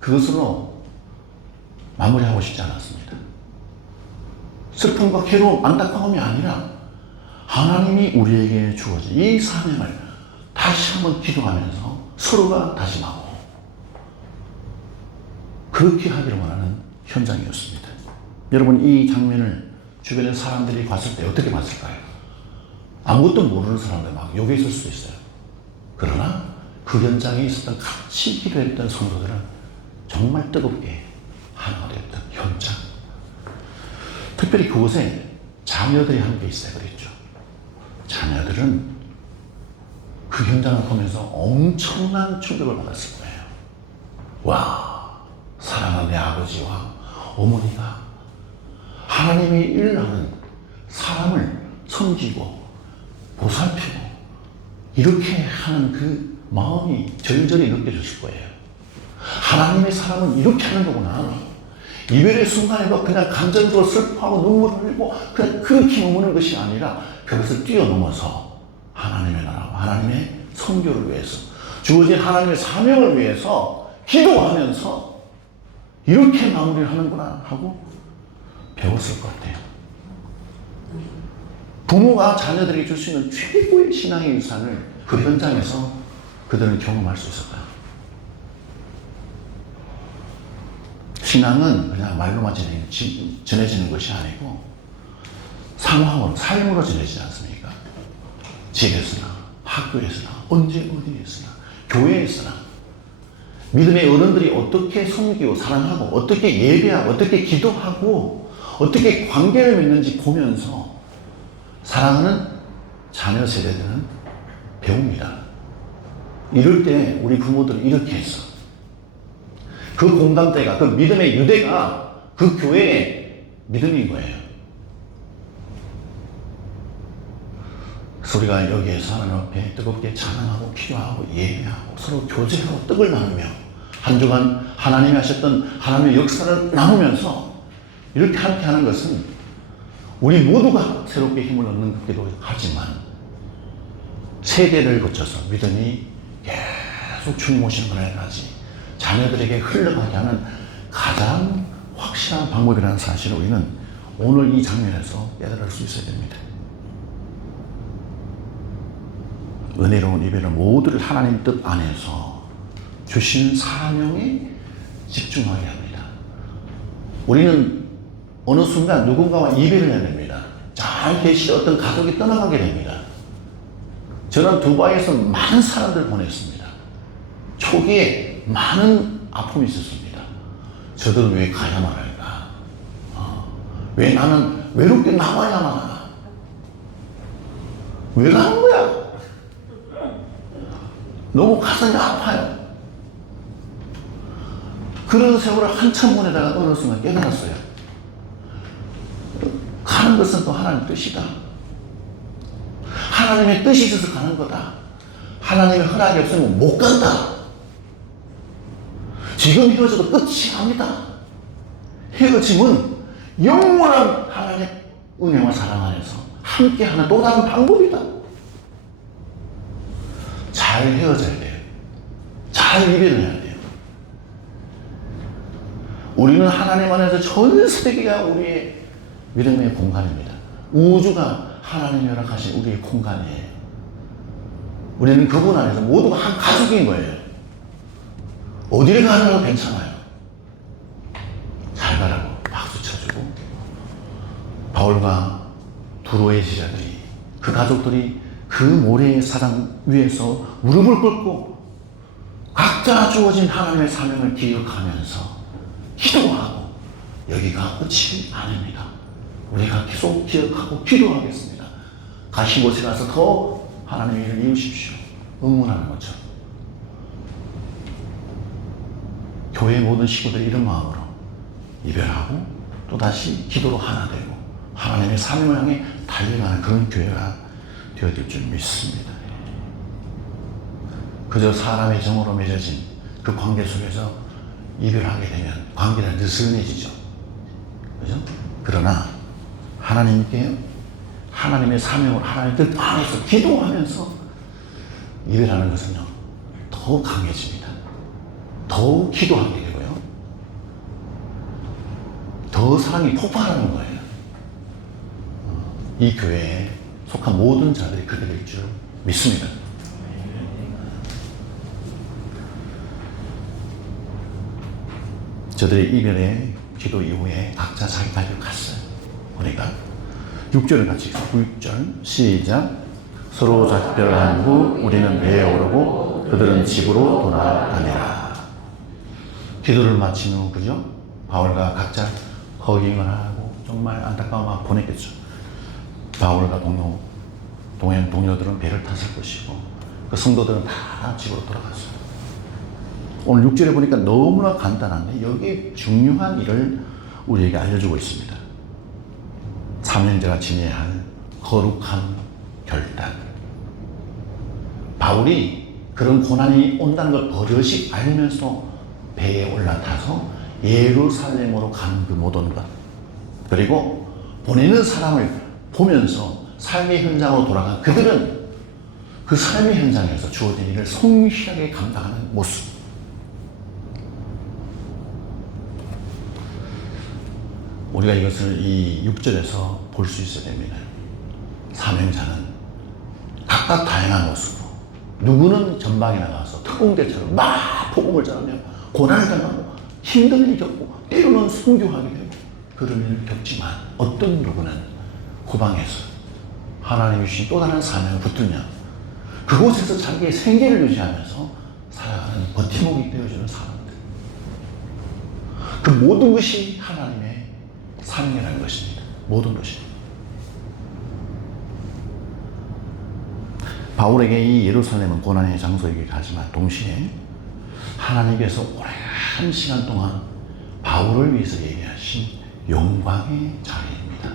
그것으로 마무리하고 싶지 않았습니다. 슬픔과 괴로움, 안타까움이 아니라 하나님이 우리에게 주어진 이 사명을 다시 한번 기도하면서 서로가 다짐하고 그렇게 하기를 원하는 현장이었습니다. 여러분, 이 장면을 주변의 사람들이 봤을 때 어떻게 봤을까요? 아무것도 모르는 사람들 막 욕에 있을 수도 있어요. 그러나 그 현장에 있었던 같이 기도했던 성도들은 정말 뜨겁게 하나가 되었던 현장. 특별히 그곳에 자녀들이 함께 있어야 그랬죠. 자녀들은 그 현장을 보면서 엄청난 충격을 받았을 거예요. 와, 사랑하는 내 아버지와 어머니가 하나님이 일하는 사람을 섬기고 보살피고 이렇게 하는 그 마음이 절절히 느껴졌을 거예요. 하나님의 사람은 이렇게 하는 거구나. 이별의 순간에도 그냥 감정적으로 슬퍼하고 눈물을 흘리고 그냥 그렇게 머무는 것이 아니라 그것을 뛰어넘어서 하나님의 나라와 하나님의 선교를 위해서 주어진 하나님의 사명을 위해서 기도하면서 이렇게 마무리를 하는구나 하고 배웠을 것 같아요. 부모가 자녀들에게 줄 수 있는 최고의 신앙의 유산을 그 현장에서 그들은 경험할 수 있었다. 신앙은 그냥 말로만 전해지는 것이 아니고 상황으로, 삶으로 전해지지 않습니까? 집에서나 학교에서나 언제 어디에서나 교회에서나 믿음의 어른들이 어떻게 섬기고 사랑하고 어떻게 예배하고 어떻게 기도하고 어떻게 관계를 맺는지 보면서 사랑하는 자녀 세대들은 배웁니다. 이럴 때 우리 부모들은 이렇게 했어. 그 공감대가, 그 믿음의 유대가 그 교회의 믿음인 거예요. 그래서 우리가 여기에서 하나님 앞에 뜨겁게 찬양하고 기도하고 예배하고 서로 교제하고 떡을 나누며 한 주간 하나님이 하셨던 하나님의 역사를 나누면서 이렇게 함께 하는 것은 우리 모두가 새롭게 힘을 얻는 것기도 하지만 세대를 거쳐서 믿음이 계속 주님 오시는 그날까지 자녀들에게 흘러가게 하는 가장 확실한 방법이라는 사실을 우리는 오늘 이 장면에서 깨달을 수 있어야 됩니다. 은혜로운 이별을 모두를 하나님 뜻 안에서 주신 사명에 집중하게 합니다. 우리는 어느 순간 누군가와 이별을 해야 됩니다. 잘 계실 어떤 가족이 떠나가게 됩니다. 저는 두바이에서 많은 사람들을 보냈습니다. 초기에 많은 아픔이 있었습니다. 저들은 왜 가야만 할까? 왜 나는 외롭게 나와야만 하나? 왜 가는 거야? 너무 가슴이 아파요. 그런 세월을 한참 보내다가 어느 순간 깨달았어요. 가는 것은 또 하나님의 뜻이다. 하나님의 뜻이 있어서 가는 거다. 하나님의 허락이 없으면 못 간다. 지금 헤어져도 끝이 아니다. 헤어짐은 영원한 하나님의 은혜와 사랑 안에서 함께하는 또 다른 방법이다. 잘 헤어져야 돼요. 잘 이별을 해야 돼요. 우리는 하나님 안에서 전 세계가 우리의 믿음의 공간입니다. 우주가 하나님이 허락하신 우리의 공간이에요. 우리는 그분 안에서 모두가 한 가족인 거예요. 어디를 가느라도 괜찮아요. 잘 가라고 박수 쳐주고 바울과 두로의 제자들이 그 가족들이 그 모래의 사랑 위에서 무릎을 꿇고 각자 주어진 하나님의 사명을 기억하면서 기도하고 여기가 끝이 아닙니다. 우리가 계속 기억하고 기도하겠습니다. 가신 곳에 가서 더 하나님의 일을 이루십시오. 응원하는 것처럼 교회의 모든 식구들이 이런 마음으로 이별하고 또다시 기도로 하나 되고 하나님의 사명을 향해 달려가는 그런 교회가 되어질 줄 믿습니다. 그저 사람의 정으로 맺어진 그 관계 속에서 이별하게 되면 관계가 느슨해지죠. 그죠? 그러나 하나님께 하나님의 사명을 하나님 뜻 안에서 기도하면서 이별하는 것은요 더 강해집니다. 더욱 기도하게 되고요. 더 사랑이 폭발하는 거예요. 이 교회에 속한 모든 자들이 그렇게 될 줄 믿습니다. 저들의 이별의 기도 이후에 각자 자기 발을 갔어요. 우리가 6절을 같이 읽어요. 6절 시작. 서로 작별한 후 우리는 배에 오르고 그들은 집으로 돌아가니라. 기도를 마친 후 그죠? 바울과 각자 허깅을 하고 정말 안타까운 마음 보냈겠죠. 바울과 동료들은 배를 탔을 것이고 그 성도들은 다 집으로 돌아갔어요. 오늘 6절에 보니까 너무나 간단한데 여기에 중요한 일을 우리에게 알려주고 있습니다. 사명자가 지내야 할 거룩한 결단. 바울이 그런 고난이 온다는 걸 버젓이 알면서 배에 올라타서 예루살렘으로 가는 그 모든 것, 그리고 보내는 사람을 보면서 삶의 현장으로 돌아간 그들은 그 삶의 현장에서 주어진 일을 성실하게 감당하는 모습. 우리가 이것을 이 6절에서 볼 수 있어야 됩니다. 사명자는 각각 다양한 모습으로, 누구는 전방에 나가서 특공대처럼 막 복음을 전하며 고난을 당하고 힘든 일을 겪고 때로는 순교하게 되고 그런 일을 겪지만 어떤 누구는 후방에서 하나님이 주신 또 다른 사명을 붙들며 그곳에서 자기의 생계를 유지하면서 살아가는 버팀목이 되어주는 사람들. 그 모든 것이 하나님의 사명이라는 것입니다. 모든 것이. 바울에게 이 예루살렘은 고난의 장소이기도 하지만 동시에 하나님께서 오랜 시간 동안 바울을 위해서 예비하신 영광의 자리입니다.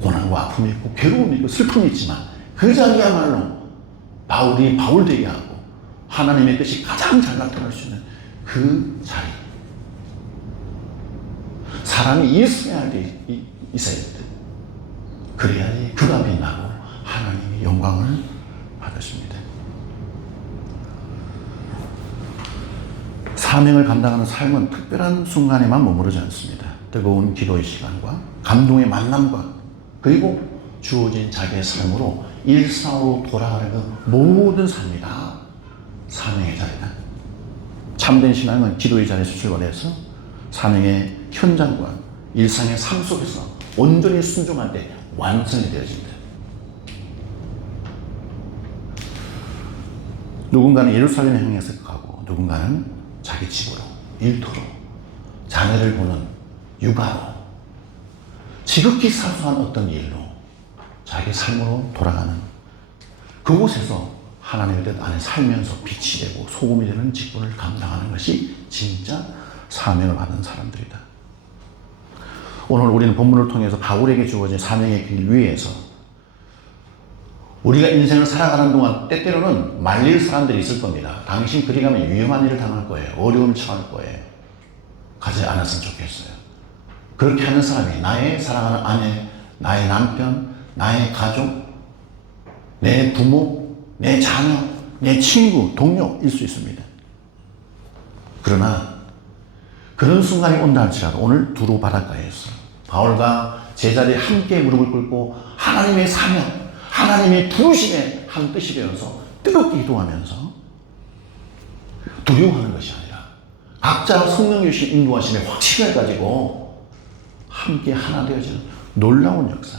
고난과 아픔이 있고 괴로움이 있고 슬픔이 있지만 그 자리야말로 바울이 바울되게 하고 하나님의 뜻이 가장 잘 나타날 수 있는 그 자리. 사람이 있어야 할 때 있어야 돼. 그래야지 그가 빛나고 하나님의 영광을 받으십니다. 사명을 감당하는 삶은 특별한 순간에만 머무르지 않습니다. 뜨거운 기도의 시간과 감동의 만남과 그리고 주어진 자기의 삶으로 일상으로 돌아가는 그 모든 삶이 다 사명의 자리다. 참된 신앙은 기도의 자리에서 출발해서 사명의 현장과 일상의 삶 속에서 온전히 순종할 때 완성이 되어집니다. 누군가는 예루살렘에 향해서 가고 누군가는 자기 집으로, 일터로, 자녀를 보는 육아로, 지극히 사소한 어떤 일로 자기 삶으로 돌아가는 그곳에서 하나님의 뜻 안에 살면서 빛이 되고 소금이 되는 직분을 감당하는 것이 진짜 사명을 받은 사람들이다. 오늘 우리는 본문을 통해서 바울에게 주어진 사명의 길 위에서 우리가 인생을 살아가는 동안 때때로는 말릴 사람들이 있을 겁니다. 당신 그리 가면 위험한 일을 당할 거예요. 어려움을 처할 거예요. 가지 않았으면 좋겠어요. 그렇게 하는 사람이 나의 사랑하는 아내, 나의 남편, 나의 가족, 내 부모, 내 자녀, 내 친구, 동료일 수 있습니다. 그러나 그런 순간이 온다 할지라도 오늘 두루 바닷가에서 바울과 제자들이 함께 무릎을 꿇고 하나님의 사명, 하나님의 부르심에 한 뜻이 되어서 뜨겁게 기도하면서 두려워하는 것이 아니라 각자 성령 주신 인도하심의 확신을 가지고 함께 하나 되어지는 놀라운 역사.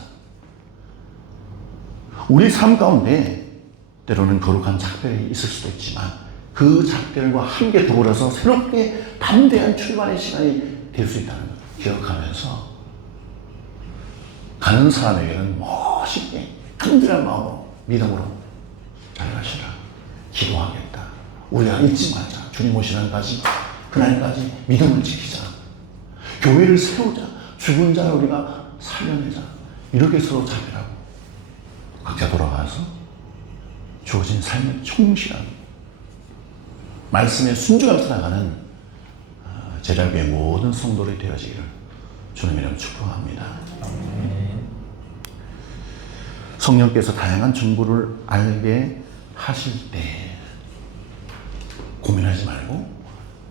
우리 삶 가운데 때로는 거룩한 작별이 있을 수도 있지만 그 작별과 함께 더불어서 새롭게 담대한 출발의 시간이 될 수 있다는 걸 기억하면서 가는 사람에게는 멋있게 간절한 마음으로 믿음으로 잘 가시라. 기도하겠다. 우리가 잊지 말자. 주님 오시는 날까지 그날까지 믿음을 지키자. 교회를 세우자. 죽은 자를 우리가 살려내자. 이렇게 서로 자비하고 각자 돌아가서 주어진 삶의 충실한 말씀에 순종하며 살아가는 제자교회 모든 성도들이 되어지기를 주님 이름 축복합니다. 성령께서 다양한 정보를 알게 하실 때 고민하지 말고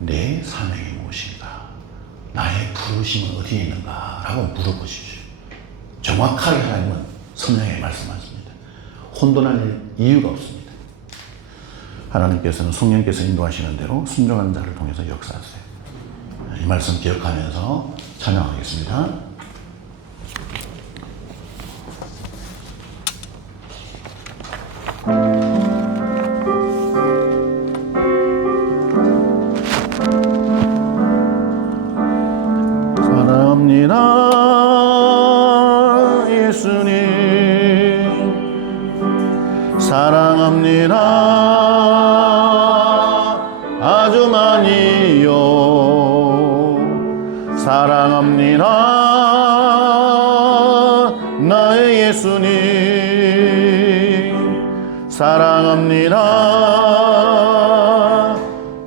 내 사명이 무엇인가, 나의 부르심은 어디에 있는가? 라고 물어보십시오. 정확하게 하나님은 성령에 말씀하십니다. 혼돈할 이유가 없습니다. 하나님께서는 성령께서 인도하시는 대로 순종하는 자를 통해서 역사하세요. 이 말씀 기억하면서 찬양하겠습니다. 사랑합니다 예수님, 사랑합니다 아주 많이요, 사랑합니다 나의 예수님, 사랑합니다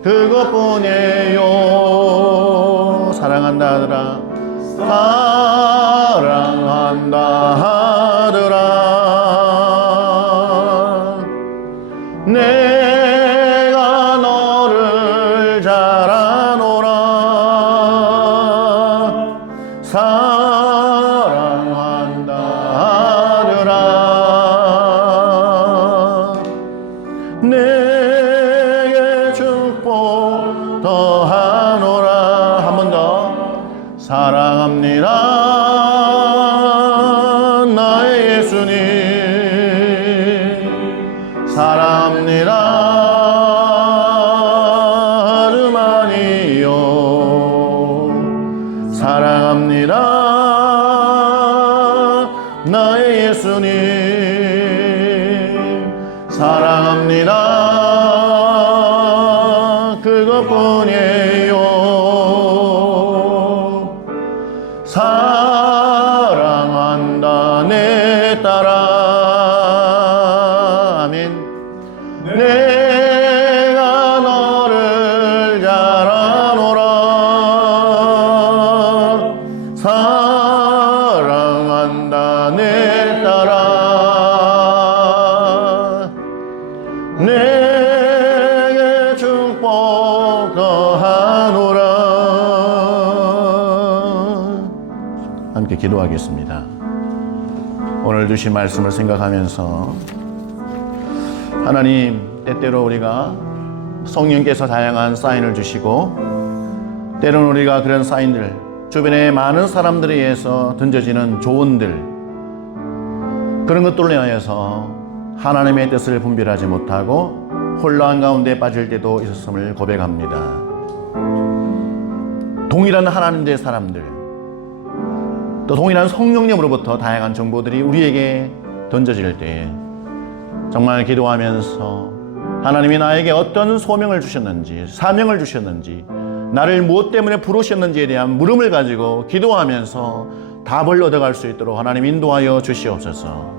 그것뿐이에요. 사랑한다 하더라, 사랑한다 하더라, 내가 너를 잘 아노라, 사랑한다 하더라, 내게 축복 더하노라. 한 번 더. 사랑합니다 나의 예수님, 사랑합니다 아주 많이요, 사랑합니다 나의 예수님, 사랑합니다 그것뿐이에요. 사랑한다 내 딸아, 아멘. 내가 너를 잘 아노라, 사랑한다 내 딸아, 내게 축복 더하노라. 함께 기도하겠습니다. 오늘 주신 말씀을 생각하면서 하나님, 때때로 우리가 성령께서 다양한 사인을 주시고 때로는 우리가 그런 사인들, 주변에 많은 사람들에 의해서 던져지는 조언들, 그런 것들로 인하여서 하나님의 뜻을 분별하지 못하고 혼란 가운데 빠질 때도 있었음을 고백합니다. 동일한 하나님의 사람들, 또 동일한 성령님으로부터 다양한 정보들이 우리에게 던져질 때에 정말 기도하면서 하나님이 나에게 어떤 소명을 주셨는지, 사명을 주셨는지, 나를 무엇 때문에 부르셨는지에 대한 물음을 가지고 기도하면서 답을 얻어갈 수 있도록 하나님 인도하여 주시옵소서.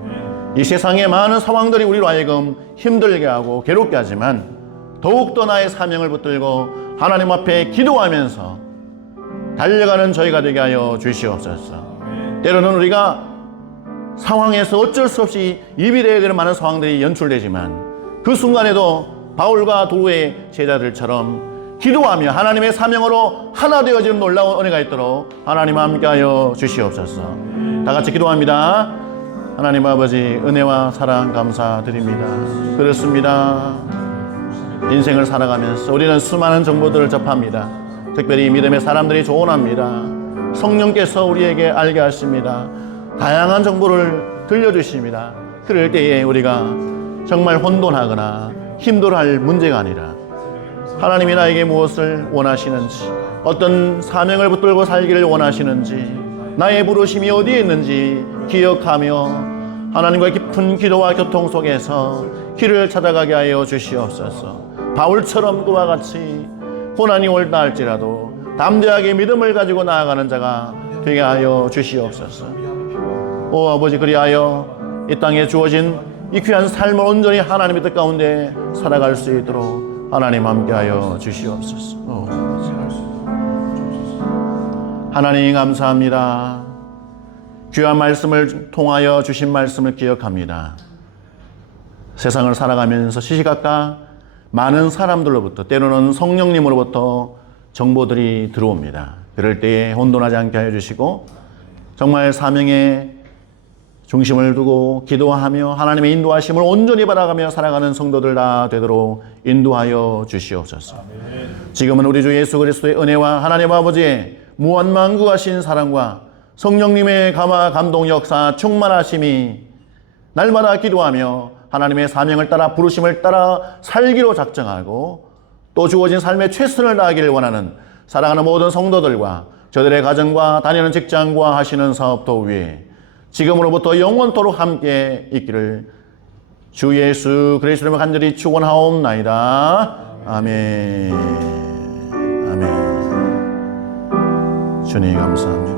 이 세상의 많은 상황들이 우리로 하여금 힘들게 하고 괴롭게 하지만 더욱더 나의 사명을 붙들고 하나님 앞에 기도하면서 달려가는 저희가 되게 하여 주시옵소서. 때로는 우리가 상황에서 어쩔 수 없이 입이 되어야 되는 많은 상황들이 연출되지만 그 순간에도 바울과 도의 제자들처럼 기도하며 하나님의 사명으로 하나 되어지는 놀라운 은혜가 있도록 하나님 함께하여 주시옵소서. 다 같이 기도합니다. 하나님 아버지, 은혜와 사랑 감사드립니다. 그렇습니다. 인생을 살아가면서 우리는 수많은 정보들을 접합니다. 특별히 믿음의 사람들이 조언합니다. 성령께서 우리에게 알게 하십니다. 다양한 정보를 들려주십니다. 그럴 때에 우리가 정말 혼돈하거나 힘들어할 문제가 아니라 하나님이 나에게 무엇을 원하시는지, 어떤 사명을 붙들고 살기를 원하시는지, 나의 부르심이 어디에 있는지 기억하며 하나님과의 깊은 기도와 교통 속에서 길을 찾아가게 하여 주시옵소서. 바울처럼 그와 같이 고난이 올다 할지라도 담대하게 믿음을 가지고 나아가는 자가 되게 하여 주시옵소서. 오 아버지, 그리하여 이 땅에 주어진 이 귀한 삶을 온전히 하나님의 뜻 가운데 살아갈 수 있도록 하나님 함께하여 주시옵소서. 하나님 감사합니다. 귀한 말씀을 통하여 주신 말씀을 기억합니다. 세상을 살아가면서 시시각각 많은 사람들로부터, 때로는 성령님으로부터 정보들이 들어옵니다. 그럴 때에 혼돈하지 않게 하여 주시고 정말 사명에 중심을 두고 기도하며 하나님의 인도하심을 온전히 바라가며 살아가는 성도들 다 되도록 인도하여 주시옵소서. 지금은 우리 주 예수 그리스도의 은혜와 하나님 아버지의 무한만구하신 사랑과 성령님의 감화 감동 역사 충만하심이 날마다 기도하며 하나님의 사명을 따라 부르심을 따라 살기로 작정하고 또 주어진 삶의 최선을 다하기를 원하는 사랑하는 모든 성도들과 저들의 가정과 다니는 직장과 하시는 사업도 위에 지금으로부터 영원토록 함께 있기를 주 예수 그리스도로 간절히 축원하옵나이다. 아멘. 아멘. 주님 감사합니다.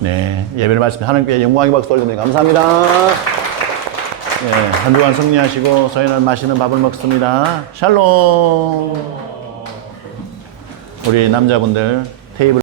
네, 예배를 말씀 하나님께 영광의 박수 올려드립니다. 감사합니다. 네, 한 주간 승리하시고 저희는 맛있는 밥을 먹습니다. 샬롬. 우리 남자분들